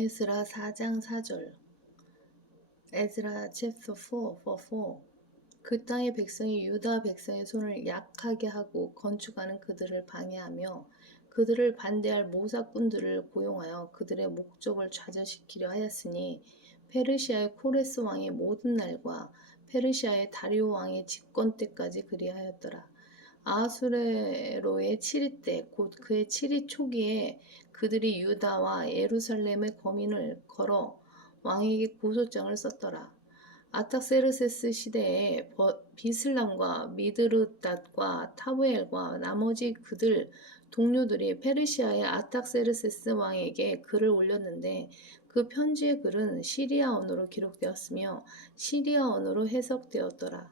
에스라 4장 4절 에스라 chapter 4 for 4. 그 땅의 백성이 유다 백성의 손을 약하게 하고 건축하는 그들을 방해하며 그들을 반대할 모사꾼들을 고용하여 그들의 목적을 좌절시키려 하였으니 페르시아의 코레스 왕의 모든 날과 페르시아의 다리오 왕의 집권 때까지 그리하였더라. 아수레로의 7위 때, 곧 그의 7위 초기에 그들이 유다와 예루살렘의 거민을 걸어 왕에게 고소장을 썼더라. 아탁세르세스 시대에 버- 비슬람과 미드르닷과 타브엘과 나머지 그들 동료들이 페르시아의 아탁세르세스 왕에게 글을 올렸는데 그 편지의 글은 시리아 언어로 기록되었으며 시리아 언어로 해석되었더라.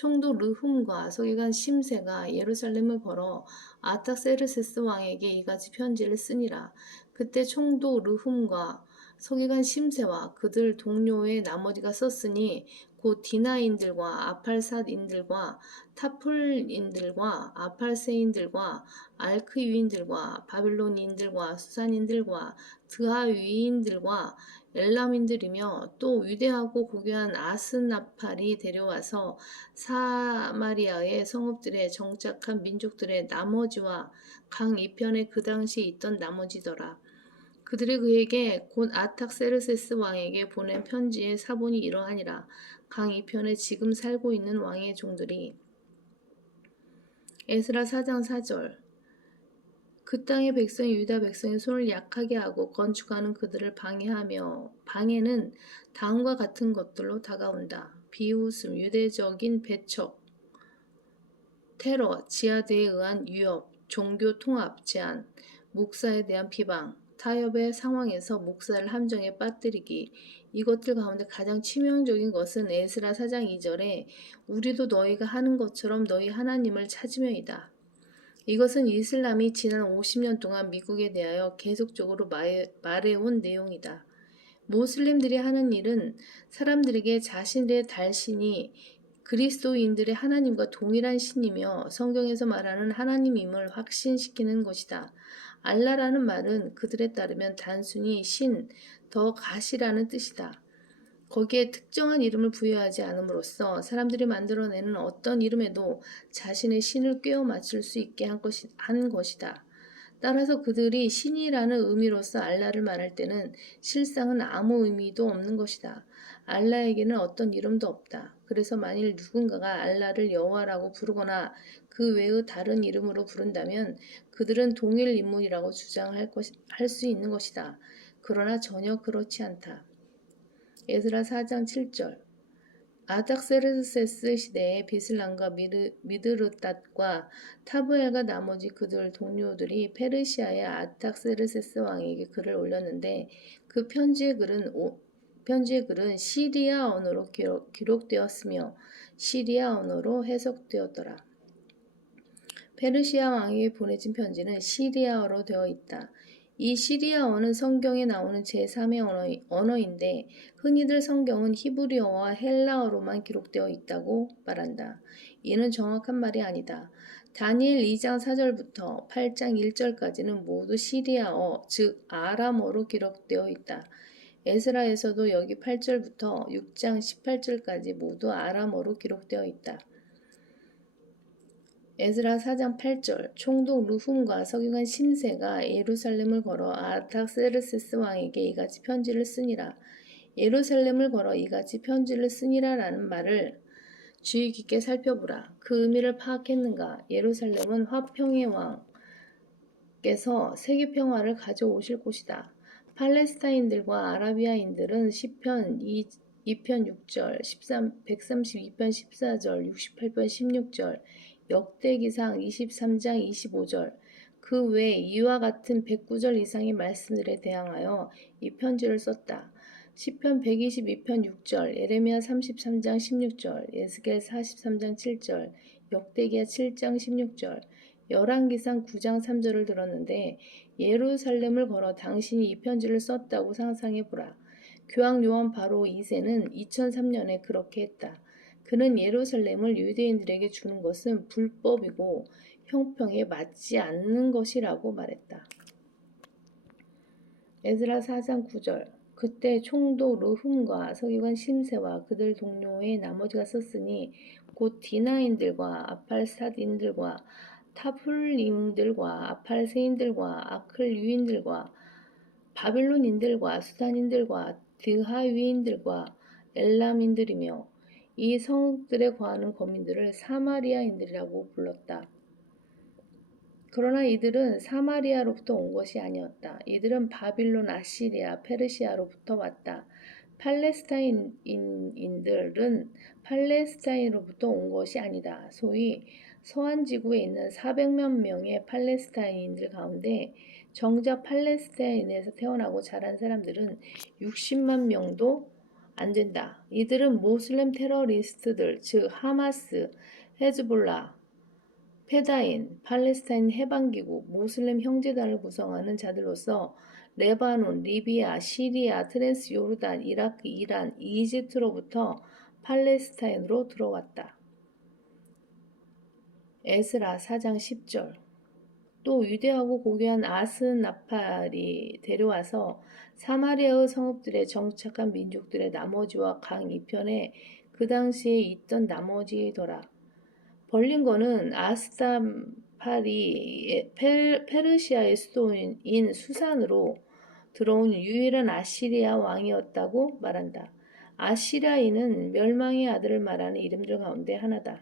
총독 르훔과 서기관 심세가 예루살렘을 걸어 아탁세르세스 왕에게 이같이 편지를 쓰니라. 그때 총독 르훔과 서기관 심세와 그들 동료의 나머지가 썼으니 곧 디나인들과 아팔삿인들과 타풀인들과 아팔세인들과 알크유인들과 바빌론인들과 수산인들과 드하위인들과 엘람인들이며 또 위대하고 고귀한 아스나팔이 데려와서 사마리아의 성읍들에 정착한 민족들의 나머지와 강 이편에 그 당시 있던 나머지더라. 그들이 그에게 곧 아탁세르세스 왕에게 보낸 편지의 사본이 이러하니라. 강 이편에 지금 살고 있는 왕의 종들이 에스라 4장 4절 그 땅의 백성이 유다 백성의 손을 약하게 하고 건축하는 그들을 방해하며 방해는 다음과 같은 것들로 다가온다. 비웃음, 유대적인 배척, 테러, 지하드에 의한 위협, 종교 통합 제한, 목사에 대한 비방, 타협의 상황에서 목사를 함정에 빠뜨리기. 이것들 가운데 가장 치명적인 것은 에스라 4장 2절에 우리도 너희가 하는 것처럼 너희 하나님을 찾으며이다. 이것은 이슬람이 지난 50년 동안 미국에 대하여 계속적으로 말- 말해온 내용이다. 모슬림들이 하는 일은 사람들에게 자신들의 달신이 그리스도인들의 하나님과 동일한 신이며 성경에서 말하는 하나님임을 확신시키는 것이다. 알라라는 말은 그들에 따르면 단순히 신, 더 가시라는 뜻이다. 거기에 특정한 이름을 부여하지 않음으로써 사람들이 만들어내는 어떤 이름에도 자신의 신을 꿰어 맞출 수 있게 한, 것이, 한 것이다. 따라서 그들이 신이라는 의미로서 알라를 말할 때는 실상은 아무 의미도 없는 것이다. 알라에게는 어떤 이름도 없다. 그래서 만일 누군가가 알라를 여호와라고 부르거나 그 외의 다른 이름으로 부른다면 그들은 동일 인물이라고 주장할 것, 할 수 있는 것이다. 그러나 전혀 그렇지 않다. 에스라 4장 7절 아닥세르세스 시대에 비슬람과 미드르닷과 타브엘과 나머지 그들 동료들이 페르시아의 아닥세르세스 왕에게 글을 올렸는데 그 편지의 글은 오- 편지의 글은 시리아 언어로 기록, 기록되었으며 시리아 언어로 해석되었더라. 페르시아 왕에게 보내진 편지는 시리아어로 되어 있다. 이 시리아어는 성경에 나오는 제3의 언어, 언어인데 흔히들 성경은 히브리어와 헬라어로만 기록되어 있다고 말한다. 이는 정확한 말이 아니다. 다니엘 2장 4절부터 8장 1절까지는 모두 시리아어, 즉 아람어로 기록되어 있다. 에스라에서도 여기 8절부터 6장 18절까지 모두 아람어로 기록되어 있다. 에스라 4장 8절 총독 루훔과 서기관 심세가 예루살렘을 걸어 아탁세르세스 왕에게 이같이 편지를 쓰니라. 예루살렘을 걸어 이같이 편지를 쓰니라라는 말을 주의 깊게 살펴보라. 그 의미를 파악했는가? 예루살렘은 화평의 왕께서 세계 평화를 가져오실 곳이다. 팔레스타인들과 아라비아인들은 시편 2, 2편 6절, 13, 132편 14절, 68편 16절, 역대기상 23장 25절 그 외 이와 같은 109절 이상의 말씀들에 대항하여 이 편지를 썼다. 시편 122편 6절, 예레미야 33장 16절, 예스겔 43장 7절, 역대기야 7장 16절, 열왕기상 9장 3절을 들었는데 예루살렘을 걸어 당신이 이 편지를 썼다고 상상해 보라. 교황 요한 바로 2세는 2003년에 그렇게 했다. 그는 예루살렘을 유대인들에게 주는 것은 불법이고 형평에 맞지 않는 것이라고 말했다. 에스라 4장 9절 그때 총독 르훔과 서기관 심세와 그들 동료의 나머지가 썼으니 곧 디나인들과 아팔사딘들과 타풀림들과 아팔세인들과 아클유인들과 바빌론인들과 수단인들과 드하위인들과 엘람인들이며 이 성읍들에 거하는 거민들을 사마리아인들이라고 불렀다. 그러나 이들은 사마리아로부터 온 것이 아니었다. 이들은 바빌론, 아시리아, 페르시아로부터 왔다. 팔레스타인인들은 팔레스타인으로부터 온 것이 아니다. 소위 서한 지구에 있는 400만 명의 팔레스타인인들 가운데 정작 팔레스타인에서 태어나고 자란 사람들은 60만 명도 안 된다. 이들은 모슬렘 테러리스트들, 즉 하마스, 헤즈볼라, 페다인, 팔레스타인 해방기구, 모슬렘 형제단을 구성하는 자들로서 레바논, 리비아, 시리아, 트랜스 요르단, 이라크, 이란, 이집트로부터 팔레스타인으로 들어왔다. 에스라 4장 10절 또 위대하고 고귀한 아스나팔이 데려와서 사마리아의 성읍들에 정착한 민족들의 나머지와 강 이편에 그 당시에 있던 나머지더라. 벌린 거는 아스타팔이 페르시아의 수도인 수산으로 들어온 유일한 아시리아 왕이었다고 말한다. 아시리아인은 멸망의 아들을 말하는 이름들 가운데 하나다.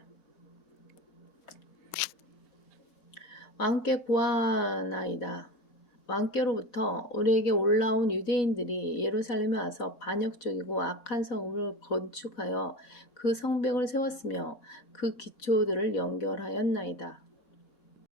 왕께 구하나이다. 왕께로부터 우리에게 올라온 유대인들이 예루살렘에 와서 반역적이고 악한 성읍을 건축하여 그 성벽을 세웠으며 그 기초들을 연결하였나이다.